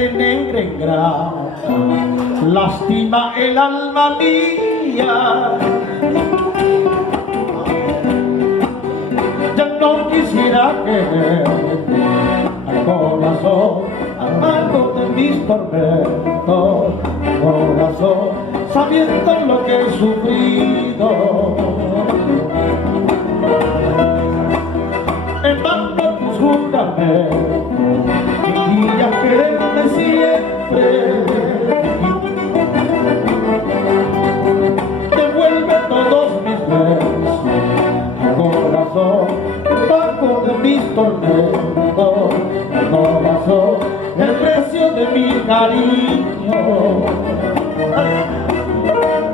gente negra ingrata lastima el alma mía. Ya no quisiera quererte al corazón amargo de mis tormentos, corazón sabiendo lo que he sufrido. En vano tus juramentos, fingías quererme siempre. Devuelve todos mis besos al corazón, bajo de mis tormentos, al corazón, el precio de mi cariño.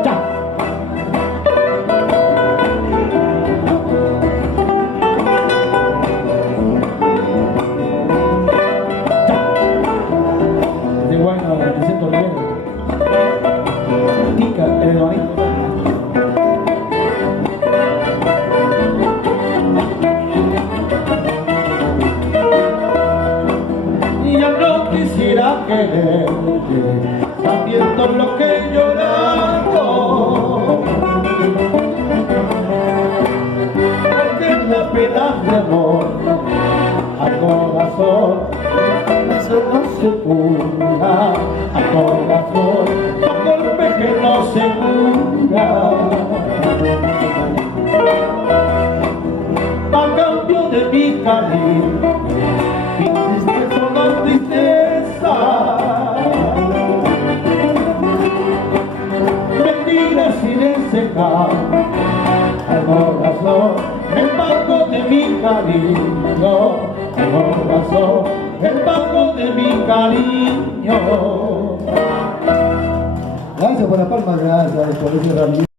Ya. Bueno, me siento bien. Tica, el bonito. Ya no quisiera quererte, sabiendo lo que he llorado, porque la pena de amor al corazón, eso no se cura, al corazón, un golpe que no se cura. A cambio de mi cariño, mi tristeza no tristeza, mentiras sin enseñar al corazón, el pago de mi cariño, al corazón, el pago de mi cariño. Gracias por la palma, gracias por ese